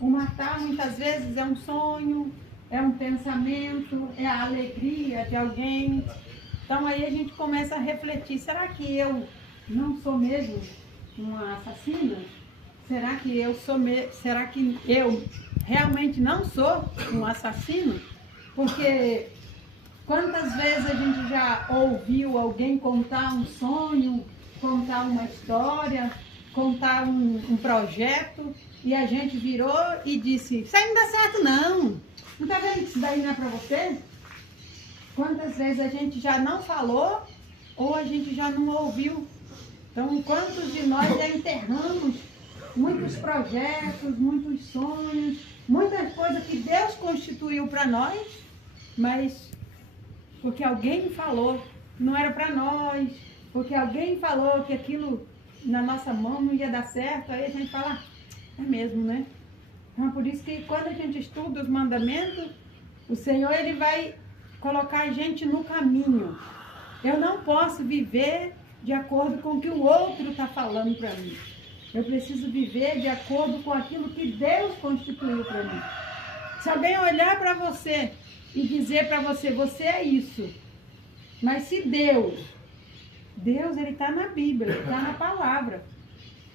O matar muitas vezes é um sonho, é um pensamento, é a alegria de alguém. Então aí a gente começa a refletir, será que eu não sou mesmo uma assassina? Será que eu realmente não sou um assassino? Porque quantas vezes a gente já ouviu alguém contar um sonho, contar uma história, contar um projeto, e a gente virou e disse, isso aí não dá certo não. Não tá vendo que isso daí não é para você? Quantas vezes a gente já não falou ou a gente já não ouviu? Então, quantos de nós já enterramos muitos projetos, muitos sonhos, muitas coisas que Deus constituiu para nós, mas porque alguém falou, não era para nós, porque alguém falou que aquilo na nossa mão não ia dar certo, aí a gente fala, é mesmo, né? Então, por isso que quando a gente estuda os mandamentos, o Senhor ele vai colocar a gente no caminho. Eu não posso viver de acordo com o que o outro está falando para mim. Eu preciso viver de acordo com aquilo que Deus constituiu para mim. Se alguém olhar para você e dizer para você, você é isso. Mas se Deus ele está na Bíblia, ele está na palavra.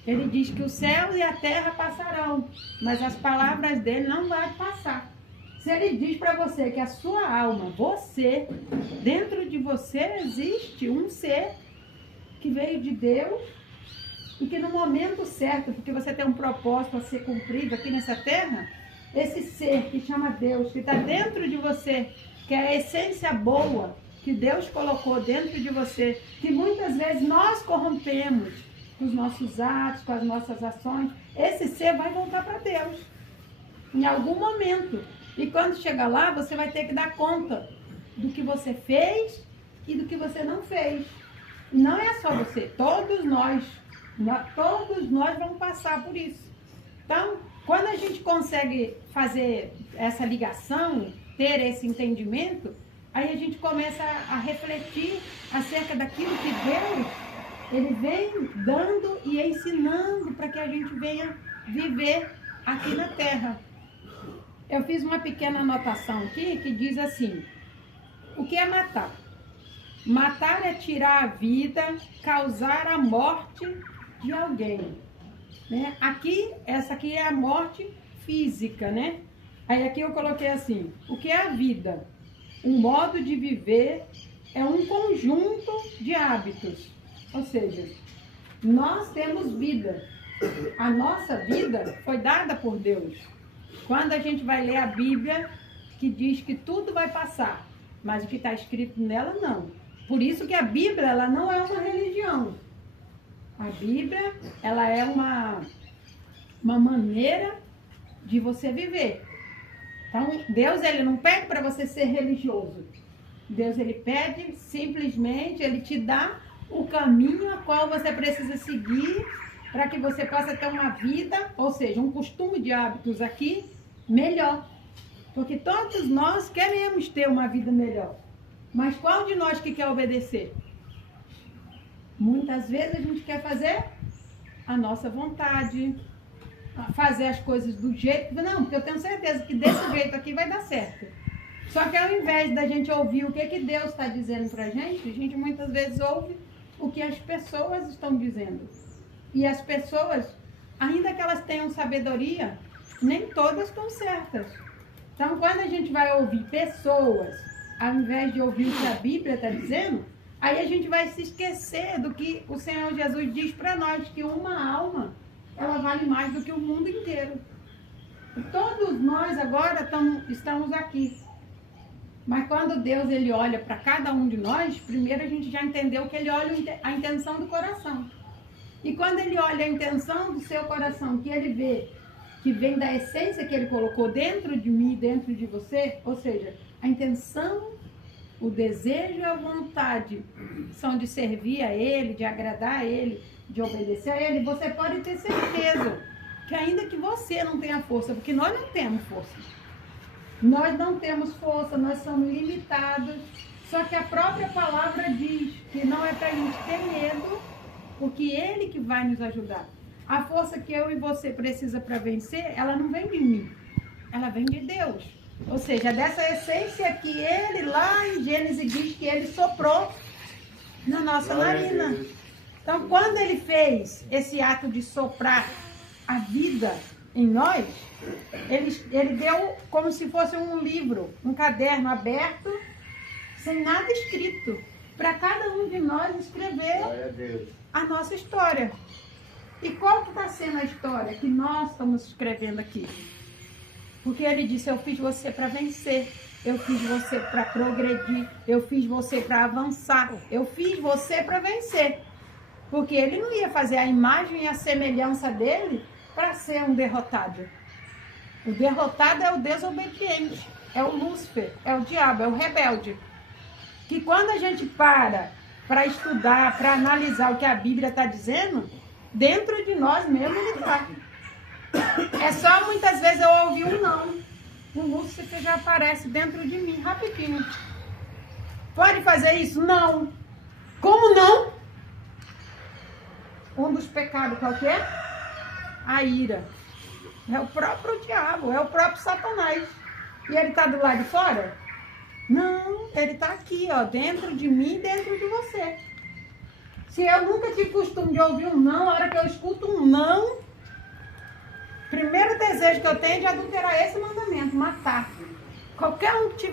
Ele diz que o céu e a terra passarão, mas as palavras dele não vão passar. Se ele diz para você que a sua alma, você, dentro de você existe um ser que veio de Deus e que no momento certo, porque você tem um propósito a ser cumprido aqui nessa terra, esse ser que chama Deus, que está dentro de você, que é a essência boa que Deus colocou dentro de você, que muitas vezes nós corrompemos com os nossos atos, com as nossas ações, esse ser vai voltar para Deus em algum momento. E quando chegar lá, você vai ter que dar conta do que você fez e do que você não fez. E não é só você, todos nós vamos passar por isso. Então, quando a gente consegue fazer essa ligação, ter esse entendimento, aí a gente começa a refletir acerca daquilo que Deus, ele vem dando e ensinando para que a gente venha viver aqui na Terra. Eu fiz uma pequena anotação aqui que diz assim, o que é matar? Matar é tirar a vida, causar a morte de alguém. Né? Essa aqui é a morte física, né? Aí aqui eu coloquei assim, o que é a vida? Um modo de viver é um conjunto de hábitos. Ou seja, nós temos vida. A nossa vida foi dada por Deus. Quando a gente vai ler a Bíblia, que diz que tudo vai passar, mas o que está escrito nela, não. Por isso que a Bíblia, ela não é uma religião. A Bíblia, ela é uma maneira de você viver. Então, Deus, ele não pede para você ser religioso. Deus, ele pede simplesmente, ele te dá o caminho a qual você precisa seguir para que você possa ter uma vida, ou seja, um costume de hábitos aqui melhor. Porque todos nós queremos ter uma vida melhor. Mas qual de nós que quer obedecer? Muitas vezes a gente quer fazer a nossa vontade, fazer as coisas do jeito... Não, porque eu tenho certeza que desse jeito aqui vai dar certo. Só que ao invés da gente ouvir o que Deus está dizendo para a gente muitas vezes ouve o que as pessoas estão dizendo. E as pessoas, ainda que elas tenham sabedoria, nem todas estão certas. Então, quando a gente vai ouvir pessoas, ao invés de ouvir o que a Bíblia está dizendo, aí a gente vai se esquecer do que o Senhor Jesus diz para nós, que uma alma, ela vale mais do que o mundo inteiro. E todos nós agora estamos aqui. Mas quando Deus ele olha para cada um de nós, primeiro a gente já entendeu que ele olha a intenção do coração. E quando ele olha a intenção do seu coração, que ele vê que vem da essência que ele colocou dentro de mim, dentro de você, ou seja, a intenção, o desejo e a vontade são de servir a ele, de agradar a ele, de obedecer a ele, você pode ter certeza que ainda que você não tenha força, porque nós não temos força. Nós não temos força, nós somos limitados, só que a própria palavra diz que não é para a gente ter medo, porque ele que vai nos ajudar. A força que eu e você precisa para vencer, ela não vem de mim, ela vem de Deus. Ou seja, dessa essência que ele lá em Gênesis diz que ele soprou na nossa narina. Então, quando ele fez esse ato de soprar a vida em nós, ele deu como se fosse um livro, um caderno aberto, sem nada escrito, para cada um de nós escrever a nossa história. E qual que está sendo a história que nós estamos escrevendo aqui? Porque ele disse, eu fiz você para vencer, eu fiz você para progredir, eu fiz você para avançar, eu fiz você para vencer. Porque ele não ia fazer a imagem e a semelhança dele para ser um derrotado. O derrotado é o desobediente, é o Lúcifer, é o diabo, é o rebelde. Que quando a gente para estudar, para analisar o que a Bíblia está dizendo, dentro de nós mesmo ele está. É só muitas vezes eu ouvir um não. O Lúcifer já aparece dentro de mim, rapidinho. Pode fazer isso? Não. Como não? Um dos pecados qual que é? A ira. É o próprio diabo, é o próprio Satanás. E ele está do lado de fora? Não, ele está aqui, ó, dentro de mim e dentro de você. Se eu nunca tive costume de ouvir um não, a hora que eu escuto um não, primeiro desejo que eu tenho é de adulterar esse mandamento, matar. Qualquer um que